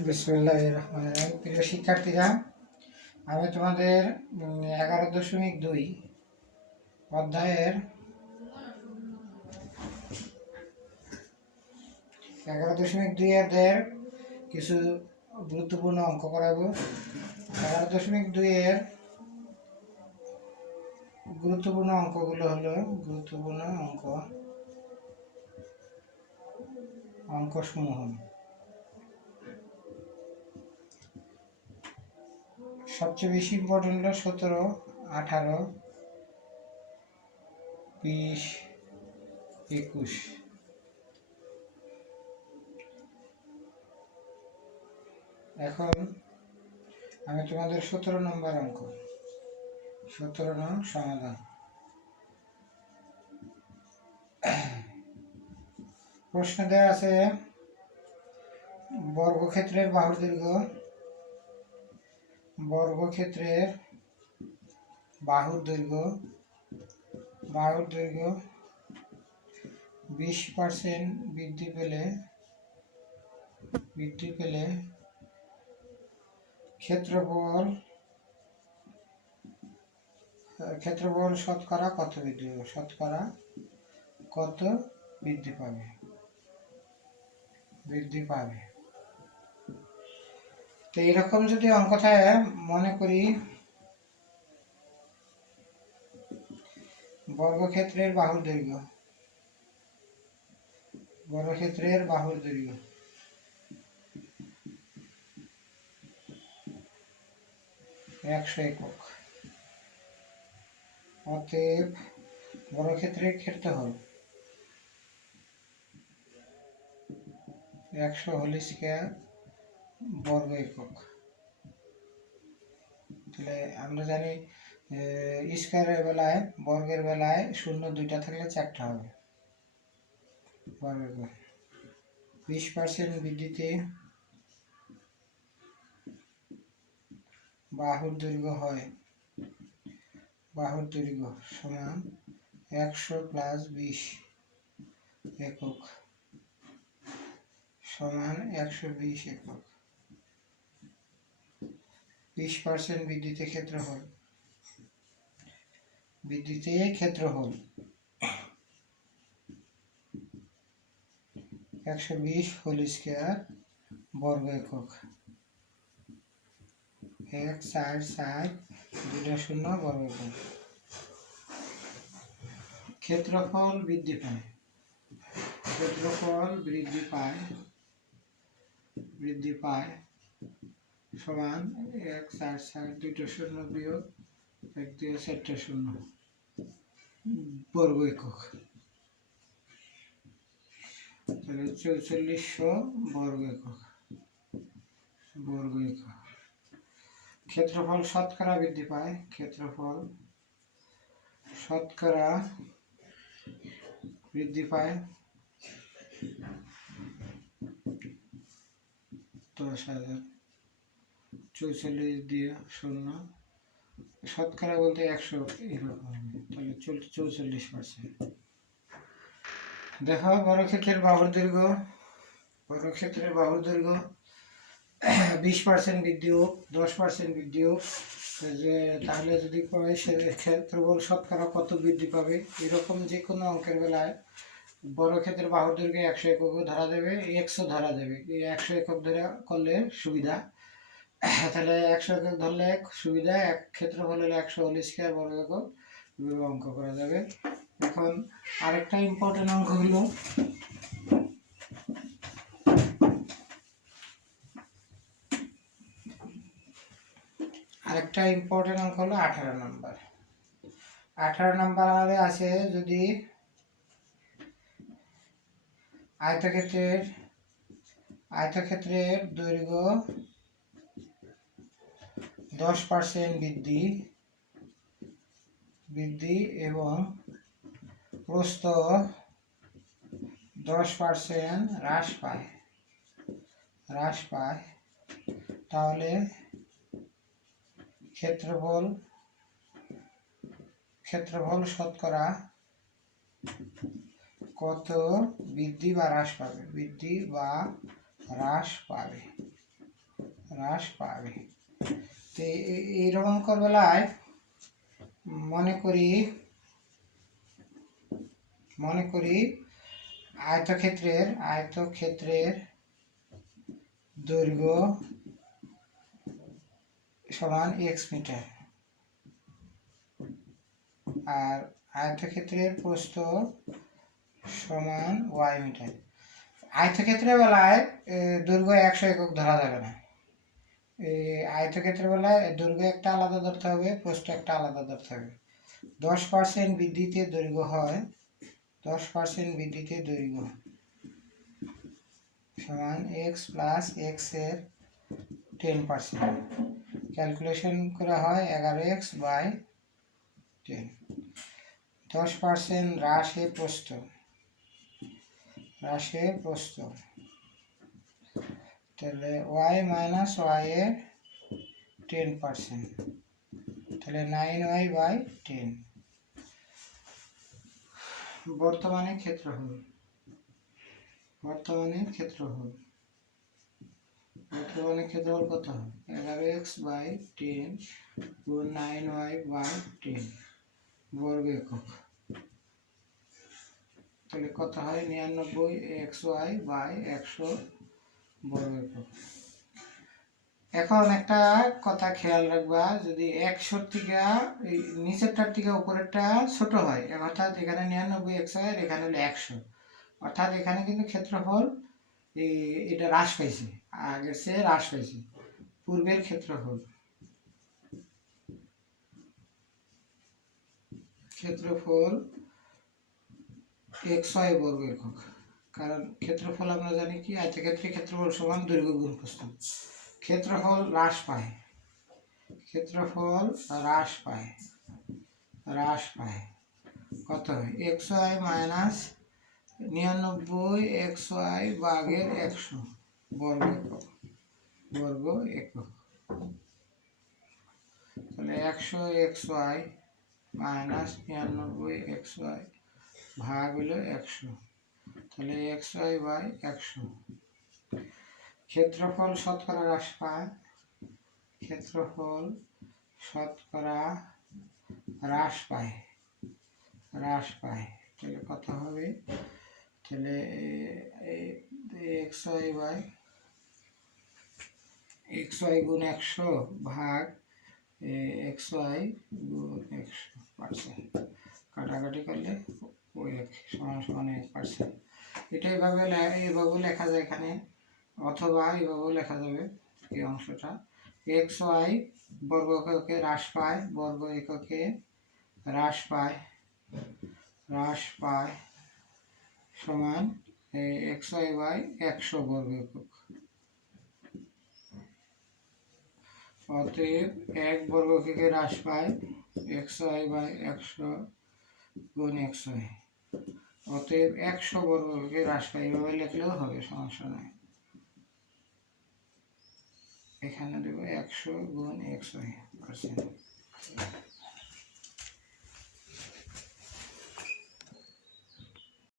বিসমিল্লাহির রহমানির রহিম। প্রিয় শিক্ষার্থীরা, আমি তোমাদের 11.2 অধ্যায়ের 11.2 এর কিছু গুরুত্বপূর্ণ অঙ্ক করাবো। 11.2 এর গুরুত্বপূর্ণ অঙ্কগুলো হলো অঙ্কসমূহ। সবচেয়ে বেশি ইম্পর্টেন্ট হলো 17, 18, 20, 21। এখন আমি তোমাদের 17 নম্বর অঙ্ক, 17 নং সমাধান। প্রশ্ন দেওয়া আছে বর্গক্ষেত্রের বাহুর দৈর্ঘ্য 20% বৃদ্ধি পেলে ক্ষেত্রফল শতকরা কত বৃদ্ধি পাবে। তো এইরকম যদি অঙ্ক থাকে, মনে করি বর্গক্ষেত্রের বাহুর দৈর্ঘ্য 100 একক। অতএব বর্গক্ষেত্রের ক্ষেত্রফল 100 হোল স্কয়ার বর্গ একক। তাহলে আমরা জানি স্কয়ারের বেলায়, বর্গের বেলায় 0 2টা থাকলে 4টা হবে। 20% বৃদ্ধিতে বাহুর দৈর্ঘ্য সমান 100 প্লাস 20 একক সমান 120 একক। 20% বৃদ্ধিতে ক্ষেত্রফল 120 হোল স্কয়ার বর্গ একক। 1 4 4 2 0 বর্গ একক। ক্ষেত্রফল বৃদ্ধি পায় সমান 1 4 4 2 0 বিয়োগ 1 2 4 0 বর্গ একক। তাহলে 4400 বর্গ একক। ক্ষেত্রফল শতকরা বৃদ্ধি পায়, 10,000। 44 দিয়ে 0, শতকরা বলতে 100 এরকম হবে। তাহলে 44%। দেখো বর্গক্ষেত্রের বাহুর দৈর্ঘ্য 20% বৃদ্ধি হোক, 10% বৃদ্ধি হোক, তাহলে যদি কয় ক্ষেত্রফল শতকরা কত বৃদ্ধি পাবে, এরকম যে কোনো অঙ্কের বেলায় বর্গক্ষেত্রের বাহুর দৈর্ঘ্য 100 একক ধরা যাবে, ধরা যাবে। এই 100 একক ধরে করলে সুবিধা। তাহলে 100 একক ধরলে সুবিধা, ক্ষেত্রফল হলে 100 হোল স্কয়ার বর্গ একক, অঙ্ক করা যাবে। এখন আরেকটা ইম্পর্টেন্ট অঙ্ক হলো আরেকটা ইম্পর্টেন্ট অঙ্ক হলো 18 নম্বর। 18 নম্বরে আছে যদি আয়তক্ষেত্রের দৈর্ঘ্য 10% বৃদ্ধি এবং প্রস্থ 10% হ্রাস পায়, তাহলে ক্ষেত্রফল শতকরা কত বৃদ্ধি বা হ্রাস পাবে। হ্রাস পাবে। তো এইরকম অঙ্কের বেলায় মনে করি আয়তক্ষেত্রের দৈর্ঘ্য সমান x মিটার আর আয়তক্ষেত্রের প্রস্থ সমান y মিটার। আয়তক্ষেত্রের বেলায় দৈর্ঘ্য 100 একক ধরা যাবে না। আয়তক্ষেত্রের বেলায় দৈর্ঘ্য একটা আলাদা ধরতে হবে, প্রস্থ একটা আলাদা ধরতে হবে। 10% বৃদ্ধিতে দৈর্ঘ্য হয় 10% বৃদ্ধিতে দৈর্ঘ্য সমান x প্লাস x এর 10%। ক্যালকুলেশন করা হয় 11x বাই 10। 10% হ্রাসে প্রস্থ তাহলে y মাইনাস y এর 10%, তাহলে 9y বাই 10। বর্তমানে ক্ষেত্রফল কত হবে? 11x বাই 10 গুণ 9y বাই 10 বর্গ একক, তাহলে কত হয়? 99xy বাই 100 বর্গ একক। এখন একটা কথা খেয়াল রাখবা, যদি 100 থেকে এই নিচেরটার থেকে উপরেরটা ছোট হয়, অর্থাৎ এখানে 99xy আর এখানে হলো 100, অর্থাৎ এখানে কিন্তু ক্ষেত্রফল এটা হ্রাস পাইছে, আগের চেয়ে হ্রাস পাইছে। পূর্বের ক্ষেত্রফল xy বর্গ একক, কারণ ক্ষেত্রফল আমরা জানি কি আয়তক্ষেত্রের ক্ষেত্রফল সমান দৈর্ঘ্য গুণ প্রস্থ। ক্ষেত্রফল হ্রাস পায় কত হয়? xy মাইনাস 99xy ভাগের 100 বর্গ একক। তাহলে 100xy মাইনাস 99xy ভাগ হলো 100, তাহলে xy বাই 100। ক্ষেত্রফল শতকরা হ্রাস পায়, তাহলে কত হবে? তাহলে xy গুণ 100 ভাগ xy গুণ 100%, কাটাকাটি করলে ওই সমান 1%। এটা এভাবে লেখা যায় এখানে, অথবা এভাবেও লেখা যাবে এই অংশটা। xy বর্গ এককে হ্রাস পায় সমান xy বাই 100 বর্গ একক। অতএব 1 বর্গ এককে হ্রাস পায় xy বাই 100 গুণ xy, অতএব 100 বর্গ এককে হ্রাস পায়। এভাবে লিখলেও হবে, সমস্যা নাই। এখানে দেবো 100 গুণ xy%।